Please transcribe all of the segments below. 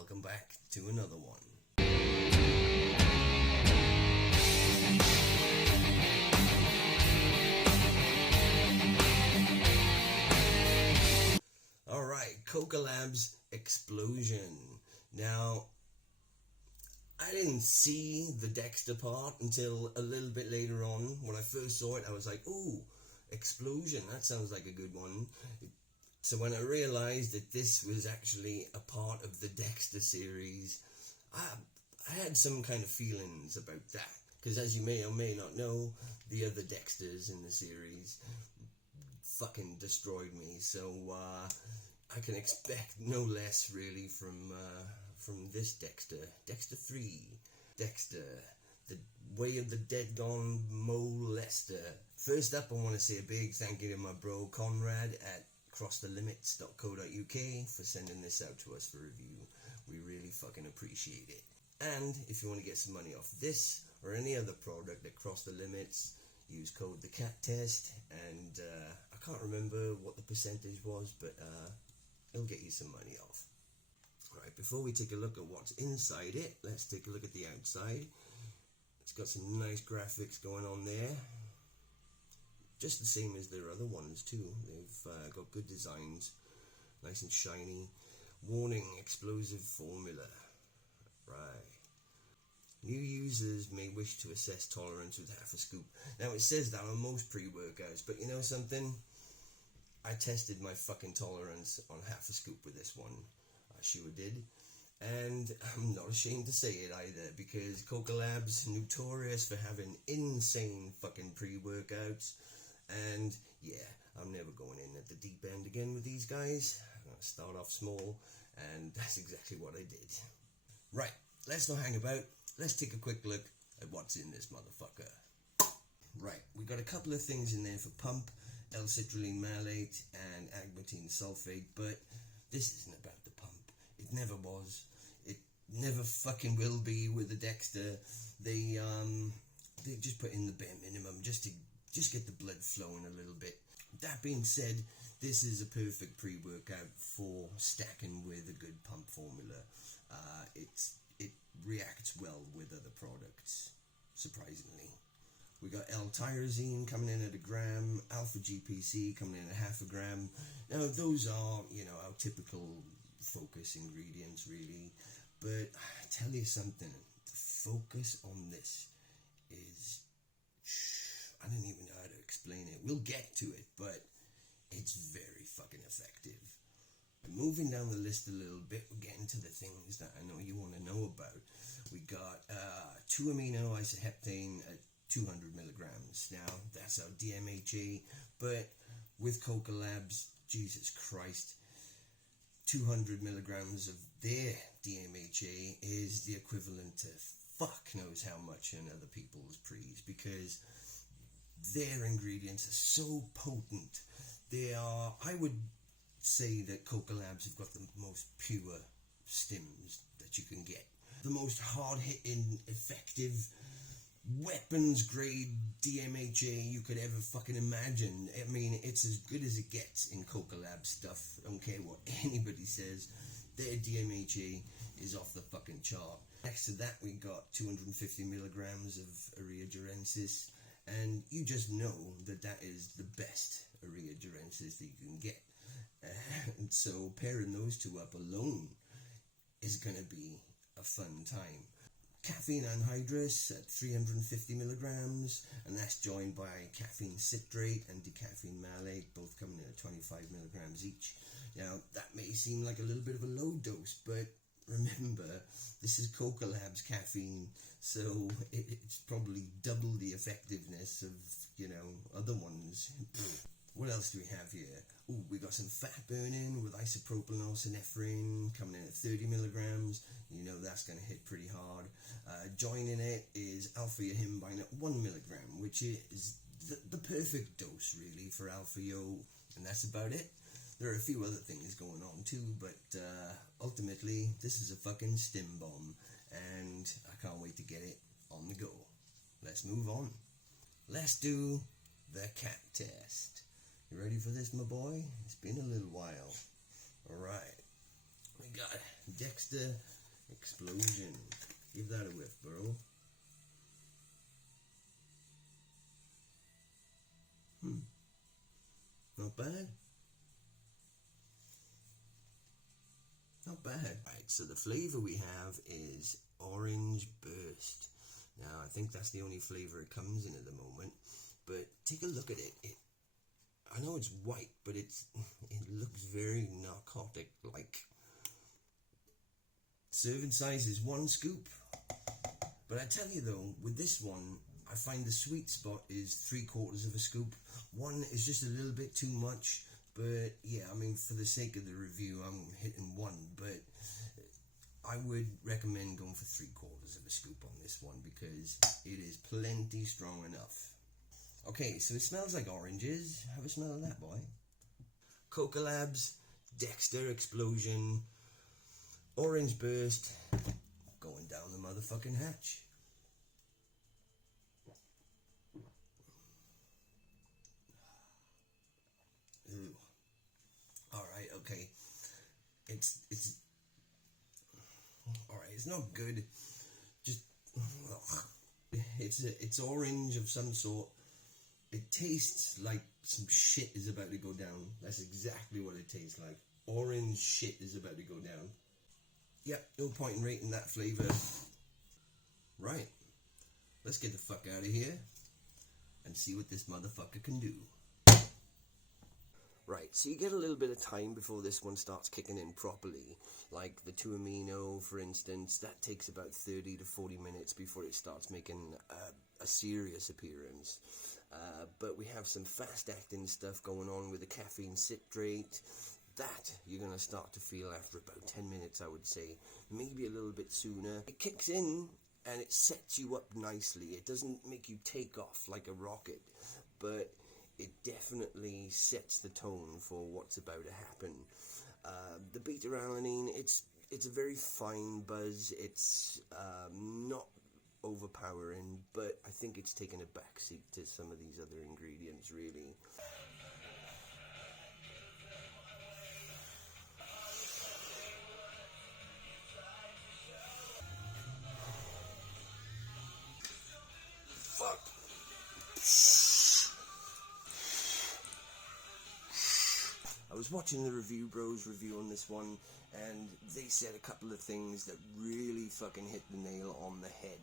welcome back to another one. Alright, Koka Labz Explosion. Now, I didn't see the Dexter part until a little bit later on. When I first saw it, I was like, ooh, Explosion, that sounds like a good one. So when I realised that this was actually a part of the Dexter series, I had some kind of feelings about that. Because as you may or may not know, the other Dexters in the series fucking destroyed me. So I can expect no less really from this Dexter. Dexter 3. Dexter. The Way of the Dead Gone Molester. First up, I want to say a big thank you to my bro Conrad at crossthelimits.co.uk for sending this out to us for review. We really fucking appreciate it. And if you want to get some money off this or any other product at Cross the Limits, use code TheCatTest, and I can't remember what the percentage was, but it'll get you some money off. Alright, before we take a look at what's inside it, let's take a look at the outside. It's got some nice graphics going on there. Just the same as their other ones too. They've got good designs, nice and shiny. Warning, explosive formula. Right. New users may wish to assess tolerance with half a scoop. Now it says that on most pre-workouts, but you know something? I tested my fucking tolerance on half a scoop with this one. I sure did. And I'm not ashamed to say it either, because Koka Labz notorious for having insane fucking pre-workouts. And yeah, I'm never going in at the deep end again with these guys. I'm gonna start off small, and that's exactly what I did. Right, let's not hang about. Let's take a quick look at what's in this motherfucker. Right, we got a couple of things in there for pump, L-citrulline malate and agmatine sulfate, but this isn't about the pump. It never was. It never fucking will be with the Dexter. They just put in the bare minimum just to get the blood flowing a little bit. That being said, this is a perfect pre-workout for stacking with a good pump formula. It reacts well with other products, surprisingly. We got L-tyrosine coming in at 1 gram, alpha GPC coming in at 0.5 gram. Now those are, you know, our typical focus ingredients really. But I tell you something, the focus on this is, I don't even know how to explain it. We'll get to it, but it's very fucking effective. Moving down the list a little bit, we're getting to the things that I know you want to know about. We got 2-amino isoheptane at 200 milligrams. Now, that's our DMHA, but with Koka Labz, Jesus Christ, 200 milligrams of their DMHA is the equivalent to fuck knows how much in other people's pre's, because their ingredients are so potent. They are, I would say that Koka Labz have got the most pure stims that you can get. The most hard-hitting, effective, weapons-grade DMHA you could ever fucking imagine. I mean, it's as good as it gets in Koka Labz stuff. I don't care what anybody says. Their DMHA is off the fucking chart. Next to that, we got 250 milligrams of Urea durensis. And you just know that that is the best Urea durensis that you can get. And so pairing those two up alone is going to be a fun time. Caffeine anhydrous at 350 milligrams, and that's joined by caffeine citrate and decaffeine malate, both coming in at 25 milligrams each. Now, that may seem like a little bit of a low dose, but remember, this is Koka Labz caffeine, so it's probably double the effectiveness of, you know, other ones. What else do we have here? Ooh, we got some fat burning with isopropyl synephrine coming in at 30 milligrams. You know that's going to hit pretty hard. Joining it is alpha-yohimbine at 1 milligram, which is the perfect dose, really, for alpha-yo, and that's about it. There are a few other things going on too, but ultimately, this is a fucking stim bomb, and I can't wait to get it on the go. Let's move on. Let's do the cat test. You ready for this, my boy? It's been a little while. Alright. We got Dexter Explosion. Give that a whiff, bro. Not bad. Not bad. Right, so the flavor we have is Orange Burst. Now, I think that's the only flavor it comes in at the moment. But take a look at it. I know it's white, but it looks very narcotic-like. Serving size is 1 scoop. But I tell you though, with this one, I find the sweet spot is 3/4 of a scoop. 1 is just a little bit too much. But yeah, I mean, for the sake of the review, I'm hitting 1. But I would recommend going for 3/4 of a scoop on this one because it is plenty strong enough. Okay, so it smells like oranges. Have a smell of that, boy. Koka Labz, Dexter Explosion, Orange Burst, going down the motherfucking hatch. Ooh. Alright, okay. It's alright, it's not good. Just it's orange of some sort. It tastes like some shit is about to go down. That's exactly what it tastes like. Orange shit is about to go down. Yep, no point in rating that flavour. Right, let's get the fuck out of here and see what this motherfucker can do. Right, so you get a little bit of time before this one starts kicking in properly. Like the 2-amino, for instance, that takes about 30 to 40 minutes before it starts making a serious appearance. But we have some fast-acting stuff going on with the caffeine citrate. That you're going to start to feel after about 10 minutes, I would say. Maybe a little bit sooner. It kicks in and it sets you up nicely. It doesn't make you take off like a rocket, but it definitely sets the tone for what's about to happen. The beta-alanine, it's a very fine buzz. It's not overpowering, but I think it's taken a backseat to some of these other ingredients, really. Fuck. I was watching the Review Bros review on this one, and they said a couple of things that really fucking hit the nail on the head.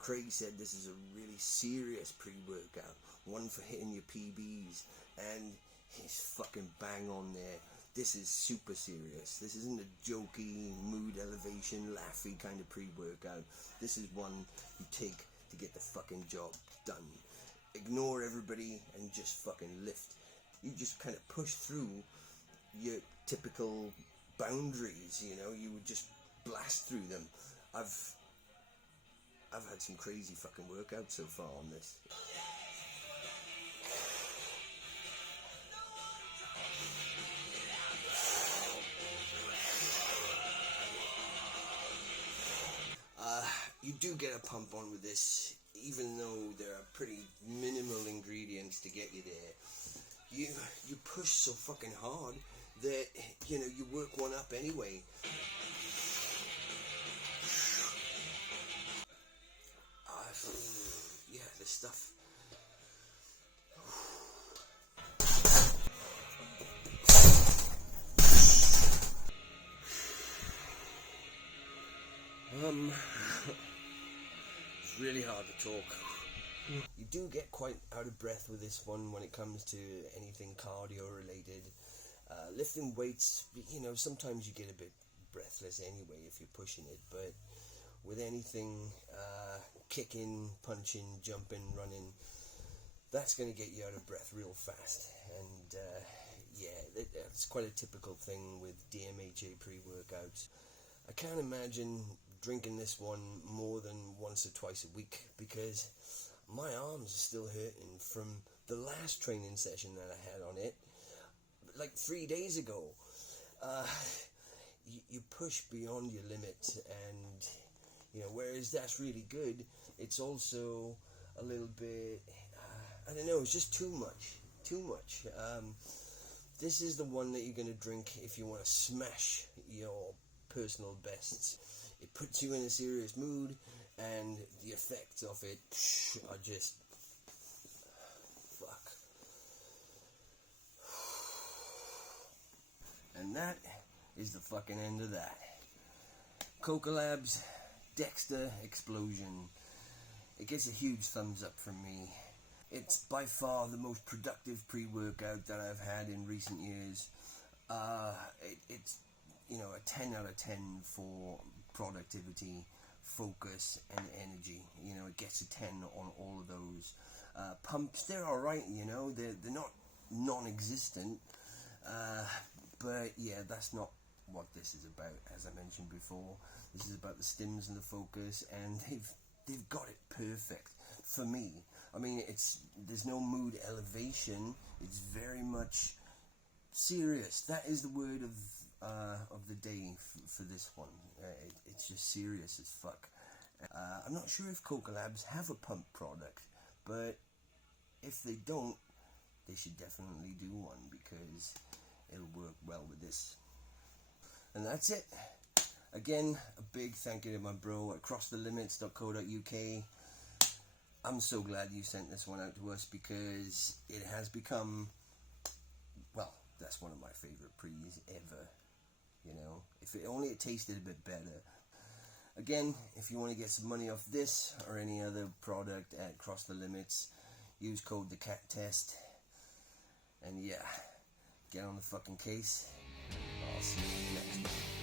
Craig said this is a really serious pre-workout, one for hitting your PBs, and he's fucking bang on there. This is super serious. This isn't a jokey, mood elevation, laughy kind of pre-workout. This is one you take to get the fucking job done. Ignore everybody and just fucking lift. You just kind of push through your typical boundaries, you know, you would just blast through them. I've had some crazy fucking workouts so far on this. You do get a pump on with this, even though there are pretty minimal ingredients to get you there. You push so fucking hard that, you know, you work one up anyway. Yeah, this stuff. It's really hard to talk. You do get quite out of breath with this one when it comes to anything cardio related. Lifting weights, you know, sometimes you get a bit breathless anyway if you're pushing it, but with anything kicking, punching, jumping, running, that's going to get you out of breath real fast. And yeah, it's quite a typical thing with DMHA pre-workouts. I can't imagine drinking this one more than once or twice a week because my arms are still hurting from the last training session that I had on it, like 3 days ago. You push beyond your limit, and you know, whereas that's really good, it's also a little bit, I don't know, it's just too much. This is the one that you're going to drink if you want to smash your personal bests. It puts you in a serious mood, and the effects of it are just fuck. And that is the fucking end of that. Koka Labz, Dexter Explosion. It gets a huge thumbs up from me. It's by far the most productive pre-workout that I've had in recent years. It's, you know, a 10 out of 10 for productivity, focus, and energy. You know, it gets a 10 on all of those. Pumps, they're alright, you know, they're not non-existent. But yeah, that's not what this is about, as I mentioned before. This is about the stims and the focus, and they've got it perfect for me. I mean, there's no mood elevation. It's very much serious. That is the word of the day for this one. It's just serious as fuck. I'm not sure if Koka Labz have a pump product, but if they don't, they should definitely do one, because it'll work well with this. And that's it. Again, a big thank you to my bro at crossthelimits.co.uk. I'm so glad you sent this one out to us, because it has become, well, that's one of my favourite pre's ever. You know, if it only it tasted a bit better. Again, if you want to get some money off this or any other product at Cross the Limits, use code TheCatTest. And yeah, get on the fucking case. I'll see you next time.